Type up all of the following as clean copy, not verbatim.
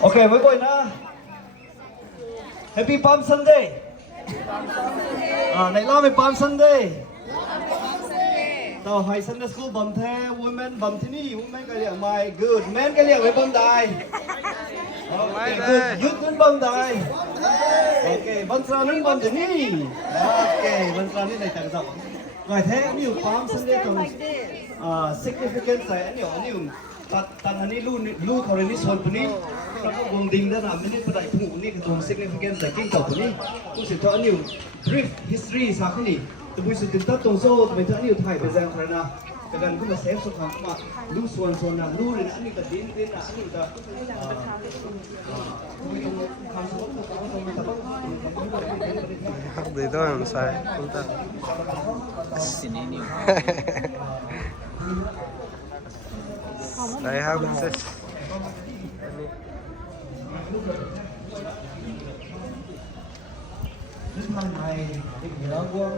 โอเคไว้ก่อนนะ Happy Palm Sunday ในล่าไม่ Palm Sunday ต่อให้ Sunday School บัมแท้ Women บัมที่นี่ Women ก็เรียกไม่ Good Men ก็เรียกไว้บัมได้โอเค Good ยุดนั้นบัมได้โอเคบัมตรานั้นบัมที่นี่โอเคบัมตรานี้ในต่างจังหวัดไม่แท้อันนี้ Palm Sunday ตรงsignificance ใส่อันนี้ตัดอันนี้ลู่เขาเรียนนี่ส่วนปุ่นี้เราก็วงดิ่งด้านหน้าไม่ได้ประดับผู้นี่คือตรง significance ใส่กิ้งเก่าปุ่นี้ผู้สื่อทอดอันนี้ brief history สักนี่แต่ผู้สื่อถึงตัดตรงโซ่แต่เป็นอันนี้ไทยเป็นแรงพลังนะแต่กันก็มาเซฟสุขภาพมาลู่ส่วนนั้นลู่เลยอันนี้ก็ดิ้นนะอันนี้ก็ดีด้วยมันใส่คุณตาสินี่นิวใส่ครับคุณเซสนี่ทางไทยที่เราวง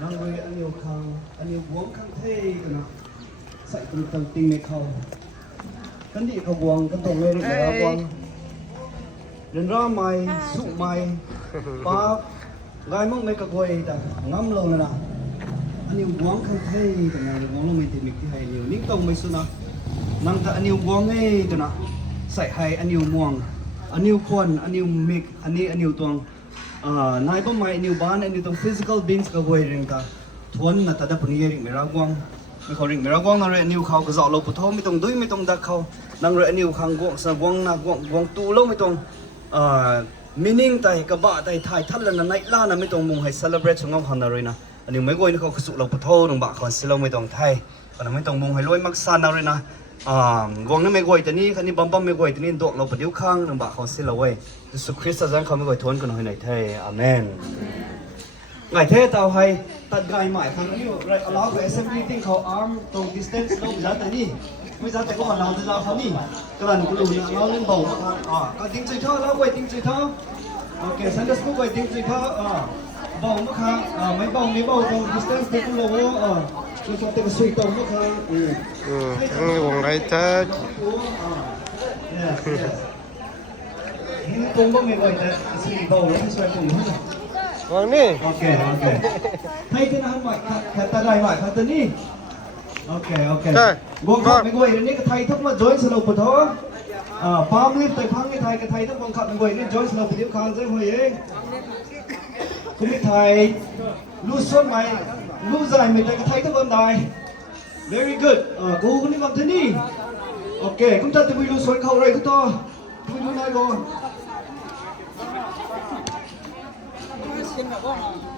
นั่งเรืออันนี้ข้างอันนี้วงข้างเท่กันนะใส่ตุ้งตั้งติงในเขากันดีเขาวงกันตรงเลยนี่เราวงเดินร่าใหม่สุใหม่ป้าลายมั่งไม่กระโวยแต่ง้ำลงเลยนะอันนี้วงข้างเท่กันนะวงลงไม่ติดมิกที่ให้อยู่นิ่งตรงไม่สุนะนั่งแต่อันนี้วงเอ้กันนะใส่ให้อันนี้ม่วงอันนี้ควันอันนี้มิกอันนี้ตวงนายบ้านใหม่นิวบ้านอันนี้ต้อง physical beings ก็ไว้เรื่องตาทวนน่ะแต่ได้ผลยังไม่รักวังไม่ขอเรื่องไม่รักวังนั่นเลยนิวเขาก็จะเราปุถุไม่ต้องดุยไม่ต้องดักเขานั่งเลยนิวขังกวงสกวงนักกวงตูเราไม่ต้องmeaning แต่กระบะแต่ถ่ายทัดแล้วนั่นไล่ล่านั่นไม่ต้องมุ่งให้ celebrate ช่วงเขานั่นเลยนะอันนี้ไม่กลัวนี่เขาสุเราปุถุตรงบ้าเขาสิเราไม่ต้องไทยอันนั้นไม่ต้องมุ่งให้รวยมักซ่านนั่นเลยนะกวงนั้นไม่กลัวแต่นี่คันนี้บัมไม่กลัวแต่นี่ดอกเราปฏิวัติข้างตรงบ้าเขาสิเราเว้ยสุคริสต์จังเขาไม่กลัวทวนกันหน่อยในไทยอาเมนไงเทศเอาให้ตัดไงใหม่ครั้งนี้เราเอาไป assembly ติ้งเขา arm ตรง distance ลงจากแต่นี่ไม่จากแต่ก็มาเราจะเขานี่กลั่นกลุ่มเราเล่นเบาก็ติ้งจุดเท่าแล้วไว้ติ้งจุดเท่าโอเคสันเดสกุ๊กไว้ติ้งจุดเท่าเบาเมื่อครั้งไม่เบาตรง distance ติ้งเราคือคนเต็มสุดตรงเมื่อครั้งวงไรเธอเห็นตรงบ้างไม่ไหวแต่สุดเบาแล้วไม่ช่วยตรงนี้วางนี่โอเคให้ที่นั่นใหม่ขัดตาได้ใหม่ขัดตัวนี้โอเควงขับไม่กวยเดี๋ยวนี้ก็ไทยทั้งมา join สนุกปะท้อพามลิฟต์ไปพังในไทยกับไทยทั้งวงขับไม่กวยนี่ join สนุกปะเดี๋ยวค้างใจหัวเองคุณไม่ไทยรู้ส่วนไหมรู้ใจไม่ได้กับไทยทั้งวันได้ very good กูคนนี้มาที่นี่โอเคคุณจะไปรู้ส่วนเขาอะไรคุณต่อไปดูนายก่อน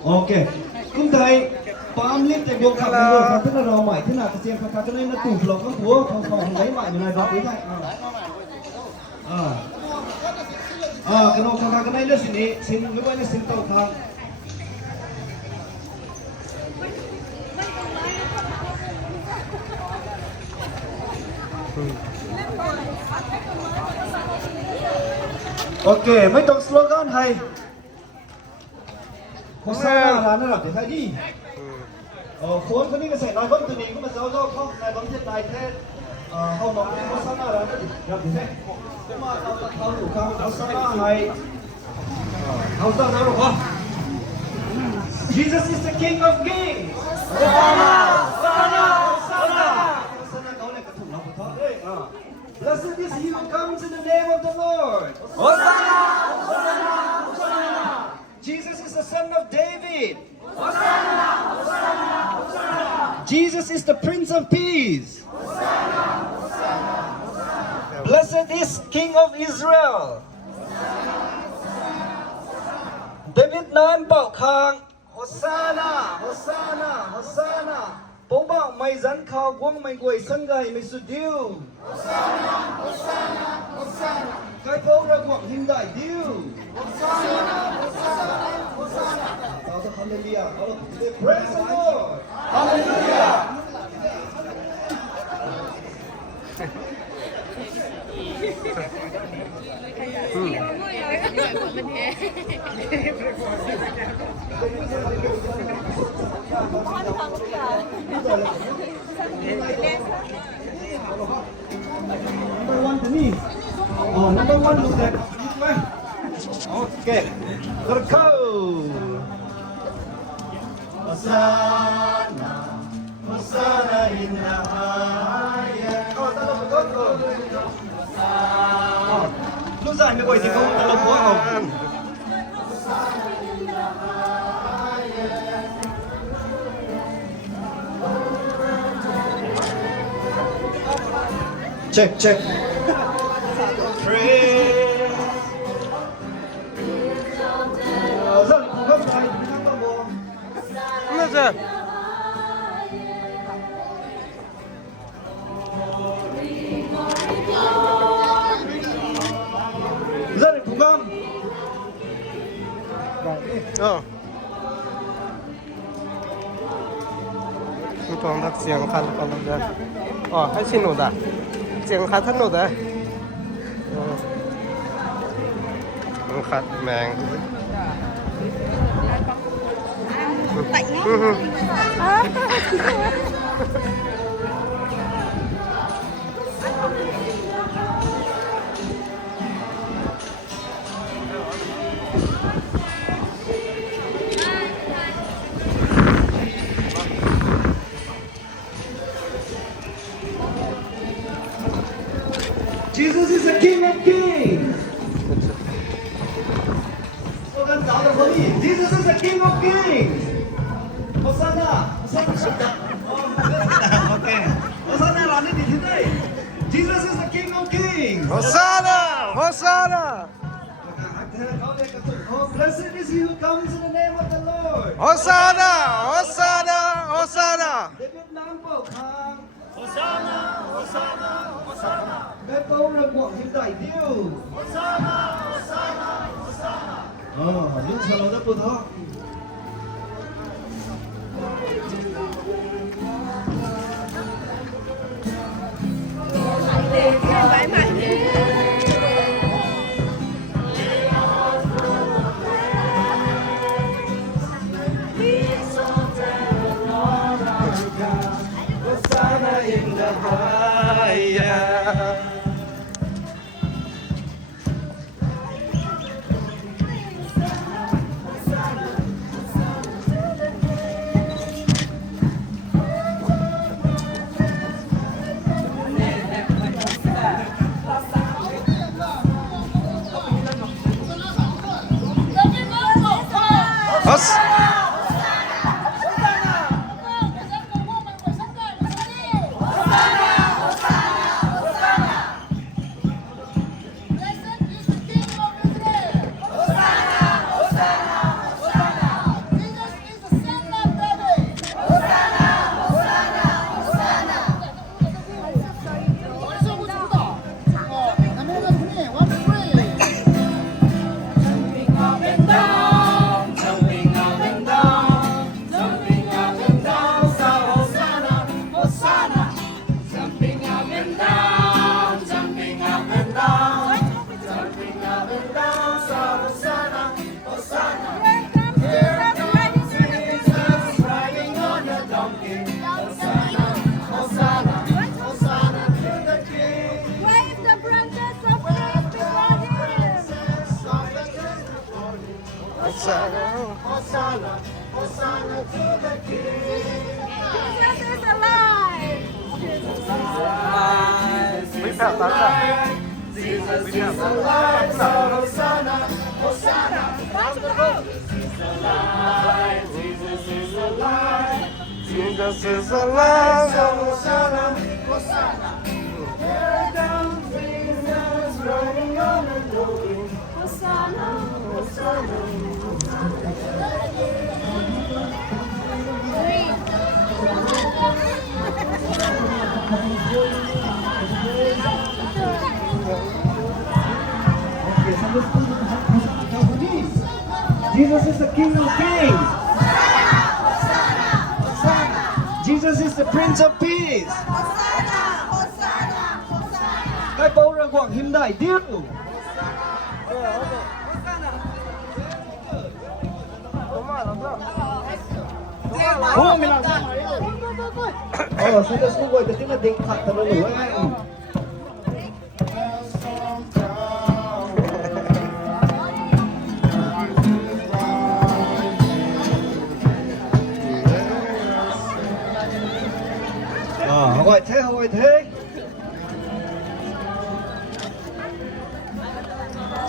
โอเคคุณไทยปามลิฟต์แต่บวกขับในรถครับที่เราใหม่ที่น่าจะเสียงคาๆก็ได้มาตู่หลอกข้างหัวของไหนใหม่อยู่ในรถนี้ได้กระโดดคาๆก็ได้เลือดสินี้สินไม่ว่าจะสินเต่าทางโอเคไม่ต้องสโลแกนให้เขาสร้างร้านนั่นแหละเดี๋ยวใครดีคนคนนี้ก็ใส่นายบ้านตัวนี้ก็มาเจ้าเข้านายบ้านเทศนายเทศเขาบอกเขาสร้างร้านนั่นเดี๋ยวเห็นไหมมาเขาอยู่ข้างเขาสร้างให้เขาสร้างร้านหรอครับ Jesus is the King of Kings เขาเนี่ยกระถุงเราขอโทษเลย Blessed is he who comes in the name of the Lord Jesus is the son of David Jesus is the Prince of Peace Blessed is King of Israel David นั้นเป่าคางโฮซานาปงบ่าวไม่จันข่าวกวงไม่กวยสังไกไม่สุดดิวโฮซานาใครพงระกวงหินได้ดิวโฮซานาเราจะฮาเลลูยาเราจะ praise the Lord ฮาเลลูยา Go! Hosanna, Hosanna in the highest. Go. Lúc giờ mới gọi thì không có lộc quá không? Check. Praise. Dân không phải không có buồn. Nó giờ Dân cùng con.มีความรักเสียงคันกันเลยอ๋อให้ชินหนูด่ะเสียงคันท่านหนูด่ะคัดแมง Jesus is the King of Kings. Slogan tạo được vấn đề. Jesus is the King of Kings. Hosanna. Okay. Hosanna là nên thế đây. Jesus is the King of Kings. Hosanna! Hosanna! Oh, blessed is he who comes in the name of the Lord. Hosanna! Hosanna! Hosanna! David Nam Bảo Khang. Hosanna, Hosanna, Hosanna. Cái câu là của hiện đại tiêu. Hosanna, Hosanna, Hosanna. Những sao nó đã bớt đó. Phải mạnh đi. Hosanna in the highest. Hosanna, Hosanna to the King. Jesus is alive. Jesus is alive. Jesus is alive. Jesus is alive. So Hosanna, Hosanna. Jesus is alive. Jesus is alive. So Hosanna, Hosanna. Here comes Jesus riding on a donkey. Hosanna, Hosanna. Jesus is the King of Kings. Jesus is the Prince of Peace. Cái bầu ra quảng hiện đại tiêu. Saya semua buat tapi nak dekat terlalu kan. Hawaii thế.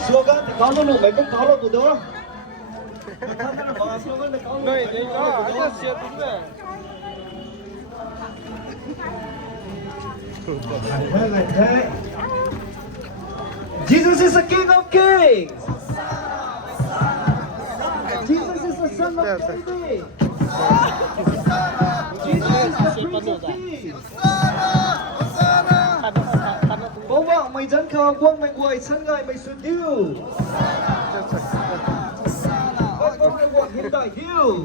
Slogan thì có nó nụ mấy cũng có đâu đó. Slogan thì có nó Đây, mấy đây cũng có, có anh đâu ta đó. xịt đúng rồi. Ngày thế. Jesus is the King of Kings. Jesus is the Son of Yes, sir. David. Jesus is the Prince of Peace. Bố vợ mày dẫn khờ quân mày quay sân ngài mày xuân điêu. Bố vợ mày quay hiện đại điêu.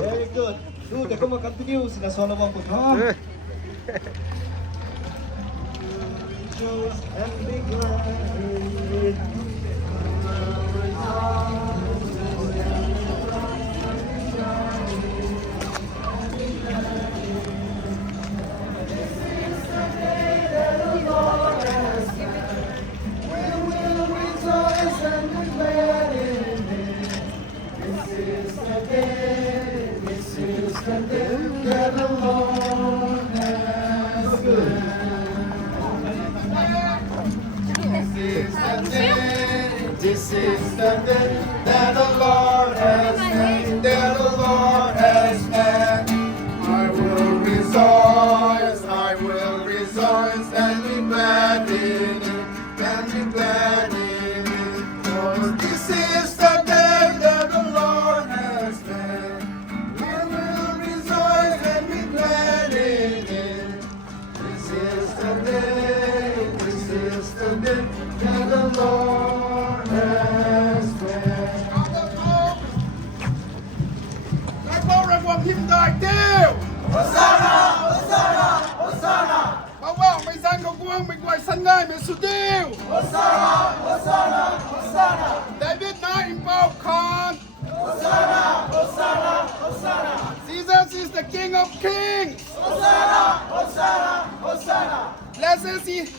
Very good. Dude, ako mag-continue. Sinasolawang ko ha. Rejoice and be glad in it. This is the day that the Lord has made, that the Lord has made. I will rejoice and be glad in it, and be glad in it. For this is the day that the Lord has made. I will rejoice and be glad in it. This is the day that the Lord has made. Các bố ra quần hiểm đại tiêu. Hosanna, Hosanna, Hosanna. Bảo bảo mày sang cầu quân mày quay sân ngai mày sụt tiêu. Hosanna, Hosanna, Hosanna. David nói in bao con. Hosanna, Hosanna, Hosanna. Jesus is the King of Kings. Hosanna, Hosanna, Hosanna. Blessed is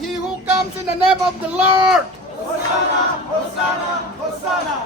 he who comes in the name of the Lord. Hosanna, Hosanna, Hosanna.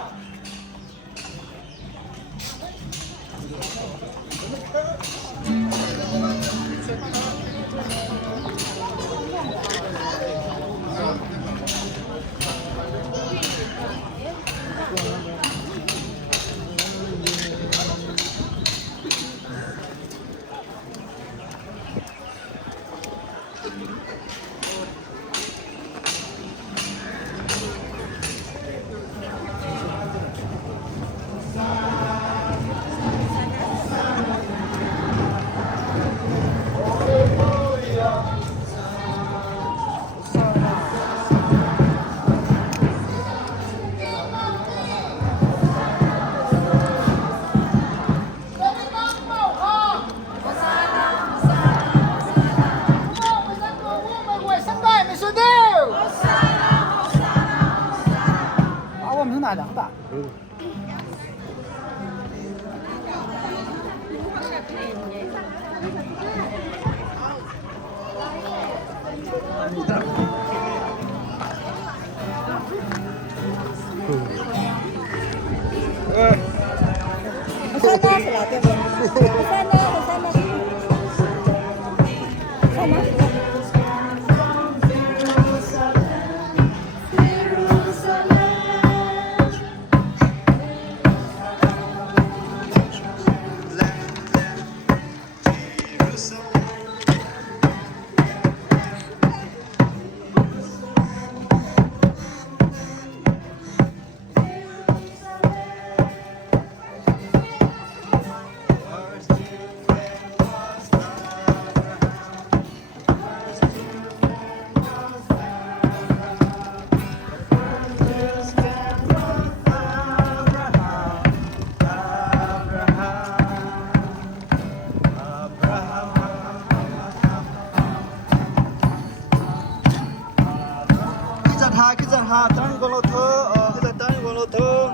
Cái giật hà tăng con lô thơ, cái giật tăng con lô thơ.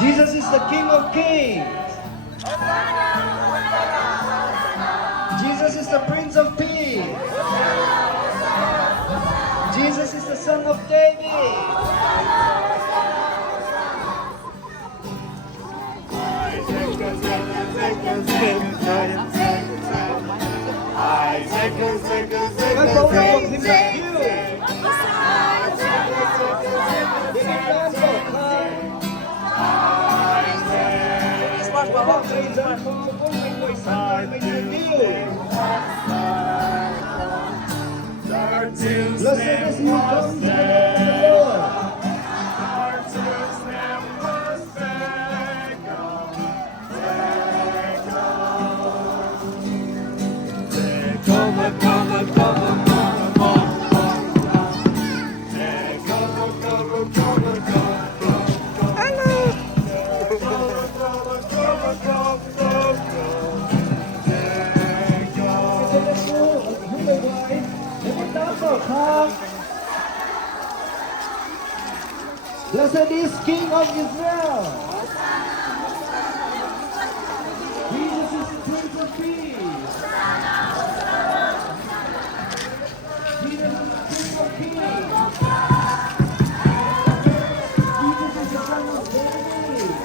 Jesus is the King of Kings. Jesus is the Prince of Peace. Jesus is of David. Các bố đã cùng thêm là yêu. Blessed is he who comes in the name of the Lord. Blessed is King of Israel. Jesus is the Prince of Peace. Jesus is the King of Kings. Jesus is the Son of David.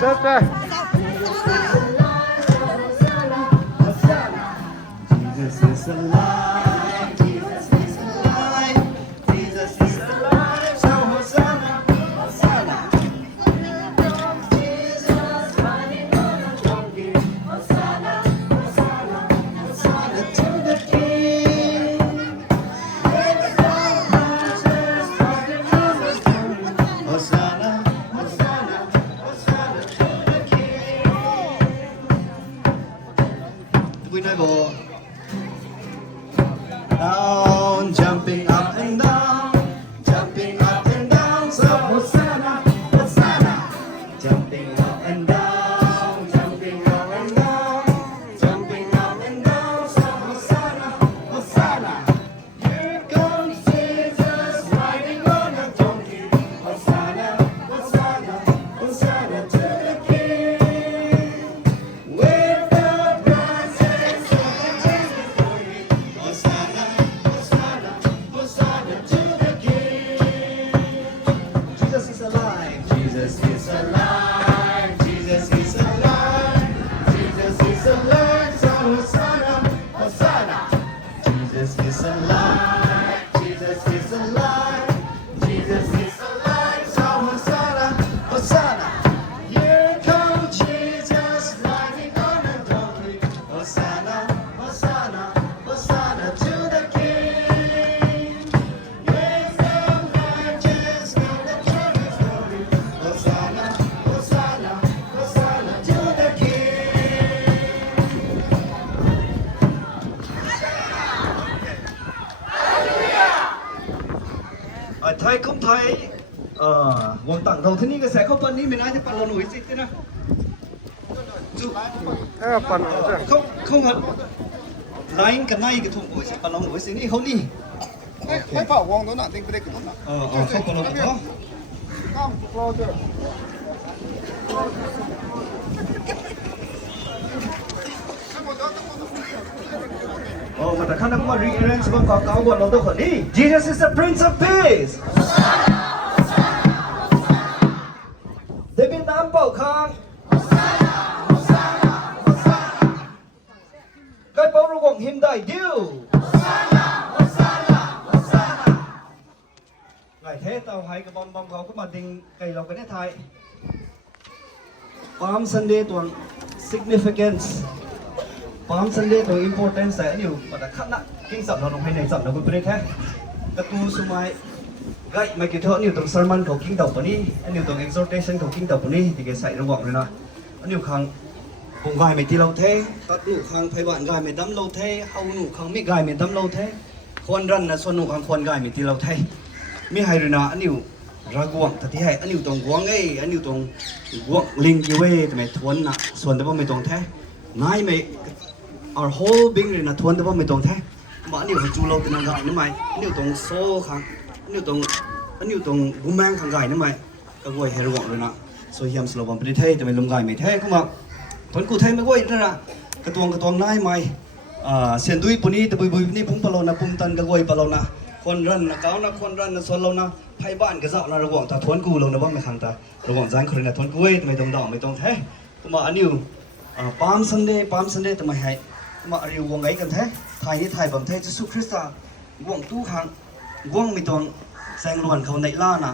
Siapa? Jesus is alive. Jesus is alive. Jesus is alive. So Hosanna, Hosanna. Jesus riding on a donkey. Hosanna, Hosanna, Hosanna to the King. Hosanna, Hosanna, Hosanna to the King. We know. Down, jumping up and down, jumping up and down. So Hosanna, Hosanna, jumping up and down, jumping up and down, jumping up and down. So Hosanna, Hosanna. Here comes Jesus riding on a donkey. Hosanna, Hosanna, Hosanna to the King. With the branches of the Hosanna, Hosanna, Hosanna to the King. Jesus is alive. Jesus is alive. Jesus is alive. Jesus is alive. So Hosanna, Hosanna. Jesus is alive. Jesus is alive. Jesus is alive. So Hosanna, Hosanna. Here comes Jesus riding on a donkey. Hosanna, Hosanna, Hosanna to the King. Yes, the righteous and the glorious glory. Hosanna, Hosanna, Hosanna to the King. Ở Thái không thấy vòng tặng đầu thế này cái sẽ không bận đi mình ai thì bạn là nổi dịch thế nào dù không không hẳn line cái này cái thùng của sẽ bạn là nổi dịch này không đi ให้เป่าวงตัวน่ะติ้งไปได้กี่ตัวน่ะ không còn là có ข้ามรอเจอ เ Oh, mata kana kuma rearrange ba ka kawo lo to khani. Jesus is the Prince of Peace. David nam bảo khang. Cái bao rung quảng him đại diêu. Ngày thế tao hay cái bom bomเขาก็มาดิ่งไก่เรากันในไทย Palm Sunday ตัว significance Palm Sunday ตัว importance แต่อยู่แต่ขั้นน่ะkinhสับเราลงให้ในสับเราเป็นแค่กระตูสมัยไก่ไม่กี่เท่านี่ตรง sermon เขาkinh đầuปนี้อันนี้ตรง exhortation เขาkinh đầuปนี้ที่แกใส่ระหว่างเลยนะอันนี้ครั้งผมไก่ไม่ตีเราเท่ตัดหนูครั้งไพวันไก่ไม่ดำเราเท่เอาหนูครั้งไม่ไก่ไม่ดำเราเท่คนรันนะส่วนหนูครั้งคนไก่ไม่ตีเราเท่มีให้เลยนะอันนี้ระกวงแต่ที่ให้อันนี้ตรงกวงอันนี้ตรงกวงลิงกี่เว่แต่ไม่ทวนนะส่วนแต่ว่าไม่ตรงแท้นายไม่ our whole being เลยนะทวนแต่ว่าไม่ตรงแท้มาอันนี้คือจูโร่เป็นอะไรนั่นไหมอันนี้ตรงโซ่ขังอันนี้ตรงบุ้มแมงขังไก่นั่นไหมก็กวยเฮโร่เลยนะโซเฮียมสโลบัมเป็นเท่แต่ไม่ลงไก่ไม่เท่ก็มาทวนกูเท่ไม่กวยนั่นนะกระตวงนายไหมเสียนดุยปุ่นนี้แต่บุยนี่พุ่งปลอนะพุ่งตันก็กวยปลอนะคนรันนะเขานะคนรันนะส่วนเรานะไพ่บ้านก็จะนะระหว่างตาทวนกูเรานะบ้างไม่ขังตาระหว่างจานคนนะทวนกูไม่ตรงดอกไม่ตรงแท้ก็มาอันนี้ปามซันเดย์ทำไมให้มาเรียววงไงกันแท้ไทยนี่ไทยบางเทจะสุคริสต์วงตู้ขังวงไม่ตรงแสงล้วนเขาในล่านะ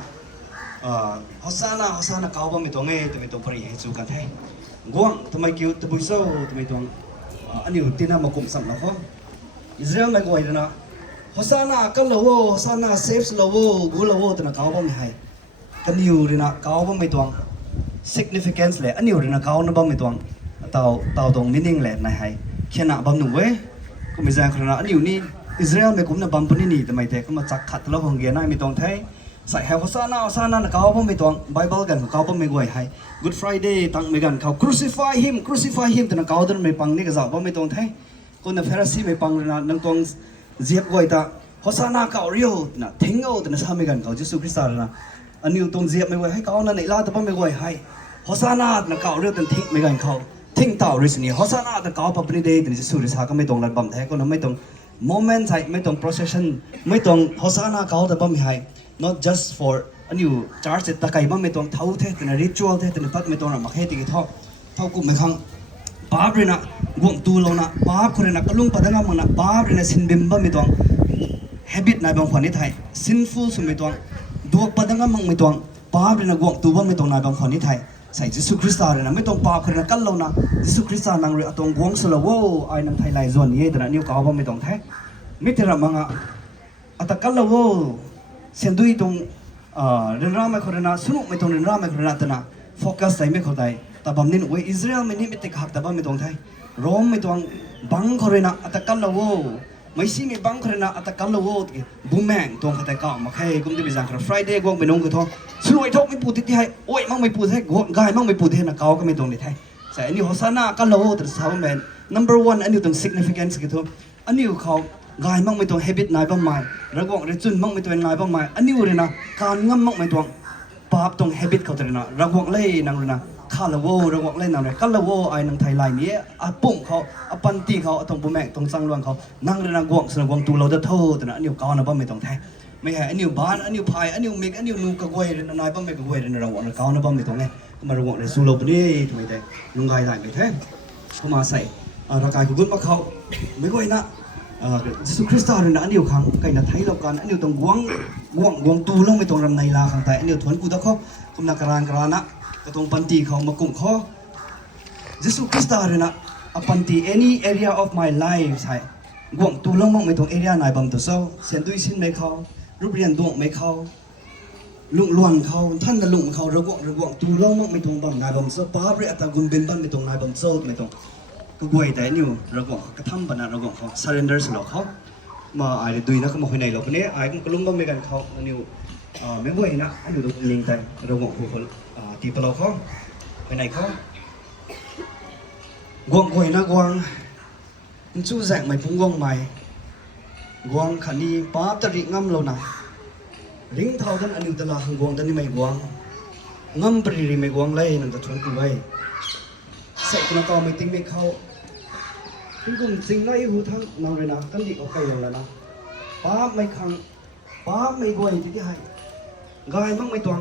ฮอสซานะเขาบ้างไม่ตรงแต่ไม่ตรงปริให้สู้กันแท้วงทำไมคิวตะบุยโซ่ทำไมตรงอันนี้ตีน่ามากลุ่มสัมนะเขาอิสราเอลไม่กวยนะฮอสซานะกันละโวฮอสซานะเซฟส์ละโวกูละโวแต่นะเขาบ้างไม่ให้กันอยู่เลยนะเขาบ้างไม่ตรง significance เลยอันนี้เลยนะเขานะบ้างไม่ตรงเต่าตรง meaning เลยนะให้เขียนบัมหนุ่มเว้ยก็ไม่ใช่คนละอันนี้อยู่นี่อิสราเอลไม่คุ้มนะบัมปุ่นนี่แต่ไม่แต่ก็มาจักขัดแล้วของเกียร์น่าไม่ตรงแท้ใส่ให้ฮอสซานะนะเขาบ้างไม่ตรงไบเบิลกันเขาบ้างไม่กวยให้ Good Friday ตั้งไม่กันเขา crucify him แต่นะเขาเดินไม่ปังนี่ก็จะบ้างไม่ตรงแท้คนในเฟรซีไม่ปังเลยนะนั่งตรงเจียบกวยตาฮอสซานะเขาเรียวนะทิ้งเอาแต่นะทำไม่กันเขาจะสู้คริสต์นะอันนี้ตรงเจียบไม่กวยให้เขานั่นในลาแต่บ้างไม่กวยให้ฮอสซานะนะเขาเรียวแต่ทิ้งไม่กันเขาทิ้งเต่าริสนี่ฮอสซานะแต่เขาพับนี่เดย์แต่นี่จะสู้ริสก็ไม่ตรงระบำแท้ก็ไม่ตรง moment ใช่ไม่ตรง procession ไม่ตรงฮอสซานะเขาแต่บ้างไม่ให้ not just for อันนี้ charge แต่ไก่บ้างไม่ตรงเท่าเท่แต่นะ ritual เท่แต่นะตัดไม่ตรงนะมาแค่ตีกี่เท่ากุ่มไม่ขังบาปเลยนะวงตูเรานะบาปคนเลยนะกลุ่มปัดงามันนะบาปเลยนะ sin บิมบ้างไม่ตรง habit นายบางคนนี่ไทย sinful สุดไม่ตรงดวงปัดงามันไม่ตรงบาปเลยนะวงตูบ้างไม่ตรงนายบางคนนี่ไทยใส่ยิสุคริสต์เลยนะไม่ต้องปาคนละกันเรานะยิสุคริสต์นางเรือตรงกวงสลาวไอ้นางไทยไลน์ส่วนนี้แต่ละนิ้วก้าวไม่ต้องแท้ไม่ถึงมังอ่ะอัตกันเราเสียนดุยตรงเรื่องราวไม่คนละสนุกไม่ต้องเรื่องราวไม่คนละแต่นะโฟกัสใส่ไม่เข้าใจแต่บางนิดว่าอิสราเอลไม่นี่ไม่ติดหักแต่บ้างไม่ต้องแท้โรมไม่ต้องบังคนละอัตกันเราไม่ใช่ไม่บังคนละอัตกันเราบูมแมงตรงเขาแต่ก้าวมาแค่กุมที่เป็นสังกัด Friday กวงไปน้องก็ท้องสนุกทอกไม่พูดที่ให้โอ้ยมั่งไม่พูดให้กายมั่งไม่พูดให้นะก้าวก็ไม่ตรงเลยแท้ใช่อันนี้ฮอสซานะกันเราแต่สาวแมน number one อันนี้ตรง significance ก็ท้องอันนี้เขากายมั่งไม่ตรง habit นายบ้างไหมระกวงเรจุนมั่งไม่ตรงนายบ้างไหมอันนี้เลยนะการงั้มมั่งไม่ตรงปาบตรง habit เขาแต่ละนะระกวงเล่นางเลยนะข้าละโวระกวงเล่นางเลยข้าละโวไอ้นางไทยไลน์นี้ปุ่มเขาปันตีเขาตรงบุแมงตรงสังลวงเขานั่งเลยนะกวงสนกวงตูเราจะโทษแต่นะอันนี้ก้าวนะบ้างไม่ตรงแท้ไม่ใช่อันนี้บ้านอันนี้พายอันนี้มิกอันนี้นูกระเวยนายบ้างไม่กระเวยในระหว่างก้าวนะบ้างไม่ตรงไงมาระหว่างในสูโลปนี่ทำไมได้นุ่งกายได้ไม่แท้เขามาใส่ร่างกายของคุณมาเขาไม่กวยนะยิสุคริสต์เลยนะอันนี้ขังไก่นาไทยเรากันอันนี้ตรงกวงตูลงไม่ตรงรำในลาขังแต่อันนี้ทวนกูตะเขาคุณนักการนะกระตรงปันตีเขามากลุ่มเขายิสุคริสต์เลยนะปันตี any area of my life ใช่กวงตูลงมั่งไม่ตรง area ไหนบังตัวเศร้าเสียนดุยสิ้นไม่เขารูปเรียนดวงไม่เขาลุงล้วนเขาท่านละลุงเขาระกวงตูลงมั่งไม่ตรงบังนายบังเศร้าป้าเรียตากุมเป็นบังไม่ตรงนายบังเศร้าไม่ตรงก็กวยแต่นี่ระกวงกระทำปนัดระกวงเขา surrender สลอกเขามาไอ้ดุยนะเขามาคุยในเราคนนี้ไอ้ก็ลุงบังไม่กันเขาอันนี้ไม่กวยนะอันนี้ตรงลิงแต่ระกวงคนตีปลอกเขาไปไหนเขากวงกวยนะกวงมันสู้แสงไม่พุ่งกวงไม่กวงขันนี้ป้าตริงำเราหน่ะลิงเท่าท่านอันนี้ตลาดกวงท่านนี่ไม่กวงงำปรีไม่กวงเลยนั่นจะชวนกูไว้ใส่ตัวกอไม่ติ้งไม่เข้า ที่กลุ่มสิ่งน้อยหูทั้งนางเลยนะกันดิก็ใครลงแล้วนะป้าไม่ขังป้าไม่กวยที่ให้กายมั่งไม่ตวง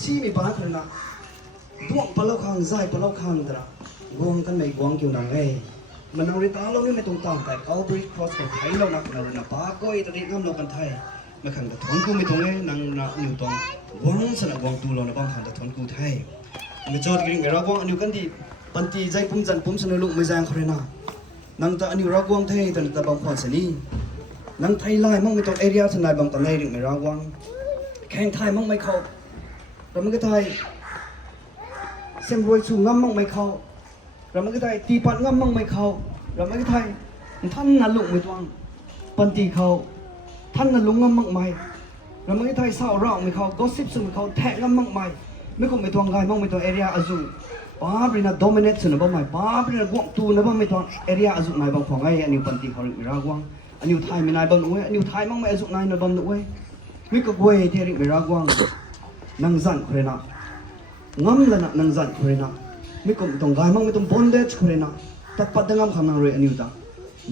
ซีไม่ป้าเลยนะดวงปลาข้างใจปลาข้างตระกวงกันไม่กวงเกี่ยวนางไงมันนางเรตาเรานี่ไม่ตรงตามแต่เขาบริครอสกับไทยเรานักนางเลยนะป้าก้อยตอนนี้งามเรากันไทยมาขังแต่ทนกูไม่ตรงไงนางนิวตรงกวงสนับกวงตูเราในบ้านขังแต่ทนกูไทยไม่จอดกริ่งเรากวงนิวกันดีปันตีใจปุ่มจันปุ่มสนุลุไม่แรงเขาเลยนะนังตาอันนี้รักวังไทยแต่ตาบางคนสนีนังไทยไล่มั่งไม่ต้องเอเรียสนายบางตอนไหนถึงไม่รักวังแข่งไทยมั่งไม่เข้าเราไม่ก็ไทยเสียงรวยสูงง่ำมั่งไม่เข้าเราไม่ก็ไทยตีปัดง่ำมั่งไม่เข้าเราไม่ก็ไทยท่านนั่นลุกไม่ตวงปันตีเขาท่านนั่นลุกง่ำมั่งไม่เราไม่ก็ไทยเศร้าร้องไม่เข้าก็สิบสุ่มเขาแทะง่ำมั่งไม่ไม่คงไม่ตวงไงมั่งไม่ตวงเอเรียอาซูป้าเป็นนัก dominate สนบ้างไหมป้าเป็นนักกวงตูนะบ้างไม่ตอนเอเรียอาจุนายบางของไอ้อันนี้ปันตีเขาเรียกมิรากวงอันนี้ไทยไม่นายบางหน่วยอันนี้ไทยมั่งไม่อาจุนายนะบางหน่วยมิก็กวยเทริกมิรากวงนังจันเครนะงั้มละนะนังจันเครนะมิก็ไม่ต้องไงมั่งไม่ต้อง bondage เครนะแต่ปัดดังงั้มคำนังเรอันนี้ต่าง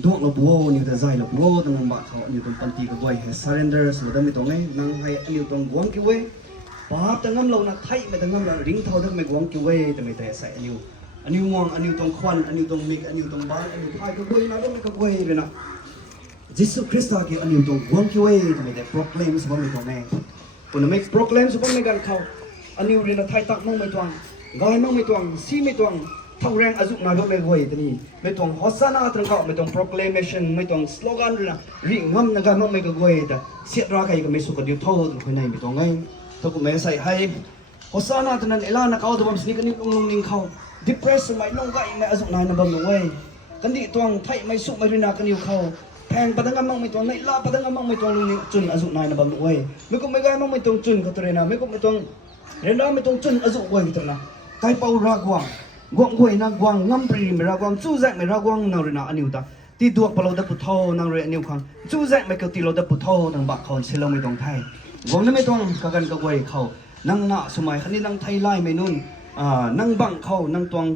ดวงเราบัวอันนี้แต่ใจเราบัวตั้งงั้มบ้าเขาอันนี้ต้องปันตีก็กวยให้ surrender สุดท้ายไม่ต้องไงนังให้อันนี้ต้องกวงกิ้วป้าแต่งั้มเรานะไทยไม่แต่งั้มเราริงเท่าทั้งไม่กวงกิ้วแต่ไม่แต่ใส่อันนี้มองอันนี้ต้องควันอันนี้ต้องมิกอันนี้ต้องบ้านอันนี้พายก็กวยนะต้องไม่ก็กวยเลยนะยิสุคริสต์ที่อันนี้ต้องกวงกิ้วแต่ไม่แต่ proclaim สมมติต้องแม่คนไม่ proclaim สมมติไม่กันเขาอันนี้เรียนไทยตักมั่งไม่ตวงกายมั่งไม่ตวงซีไม่ตวงเท่าแรงอาจุนาดไม่กวยตัวนี้ไม่ตวงฮอสนาตรงเขาไม่ตวง proclamation ไม่ตวง slogan เลยนะริงงั้มนะกันมั่งไม่ก็กวยแต่เสียราใครก็ไม่สุขเดียวเท่าคนไหนไม่ตวงไงถ้ากูไม่ใส่ให้ฮอสนาตรงนั้นเอล่านะเขาตัวผมสนิทกันนี่ลงนิ่งเขาdepress ไม่ลงก็อีกไม่อาจุนายนะบังหน่วยกันดิตวงไทยไม่สุขไม่รินากันอยู่เขาแพงปัดงั้มมั่งไม่ตวงในลาปัดงั้มมั่งไม่ตวงลุงนี่จุนอาจุนายนะบังหน่วยไม่ก็ไม่ไกลมั่งไม่ตวงจุนเขาตัวเรนะไม่ก็ไม่ตวงเรนด้าไม่ตวงจุนอาจุนวยตัวนะไกลเป่ารากวางกวางหวยนะกวางงั้มปรีไม่รากวางจู้แจกไม่รากวางนางเรนะอันนี้อุตาที่ดวงปลาเดปุทโธนางเรนิวคังจู้แจกไม่เกี่ยวตีเราเดปุทโธนางบักเขาเชลไม่ตวงไทยกวางนั้นไม่ตวงกันก็หวยเขานางหน้าสมัยคันนี้นางไทยไล่ไม่นุ่นนางบังเขานางตวง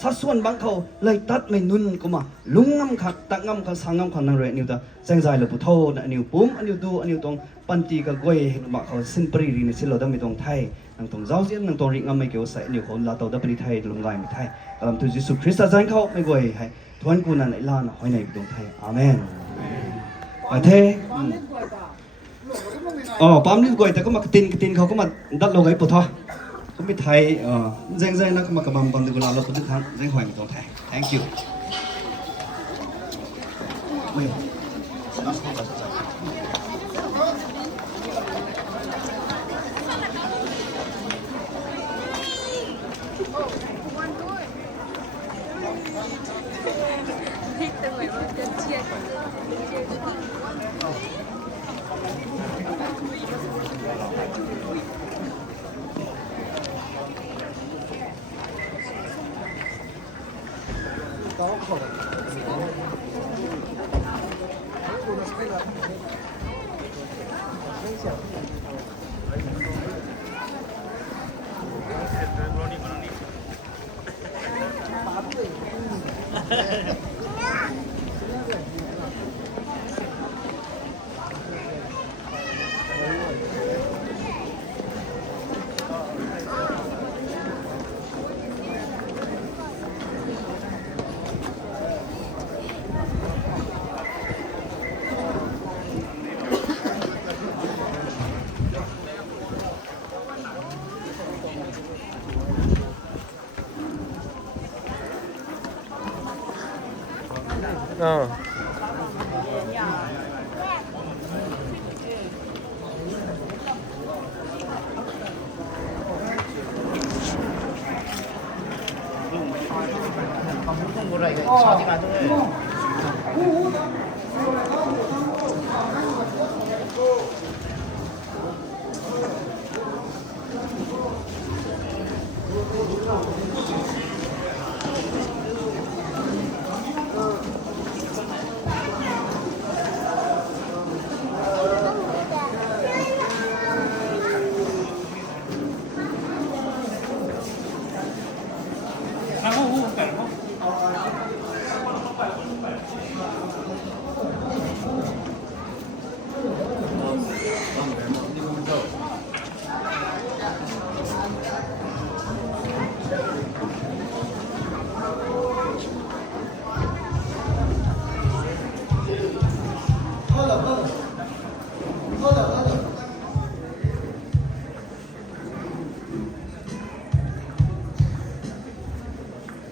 สัดส่วนบังเขาเลยตัดไม่นุ่นก็มาลุงงำขัดตักงำขัดสังงำขัดนางเรนิวตาแสงใจเลยปุทโธนะนิวปุ่มอันนิวดูอันนิวตวงปันตีก็หวยบักเขาสินปรีรีนี่สิเราได้ไม่ตวงไทยนางตวงเจ้าเสียนนางตวงริงงำไม่เกี่ยวใส่นิวเขาลาตัวได้ปรีไทยลงไงไม่ไทยกำลังตุจิสุคริสต์จันเขาไม่หวยให้ทวนกูนั่นไอ้ล้านหอยในตวงไทยอาเมนประเทศปั๊มนี่ก่อยแต่ก็มากระตินเขาก็มาดัดลงไอ้ปุถะก็ไม่ไทยแจ้งนะก็มากระบำบันดูเวลาเราคนทุกครั้งแจ้งหอยมาตรงไทย thank you ไม่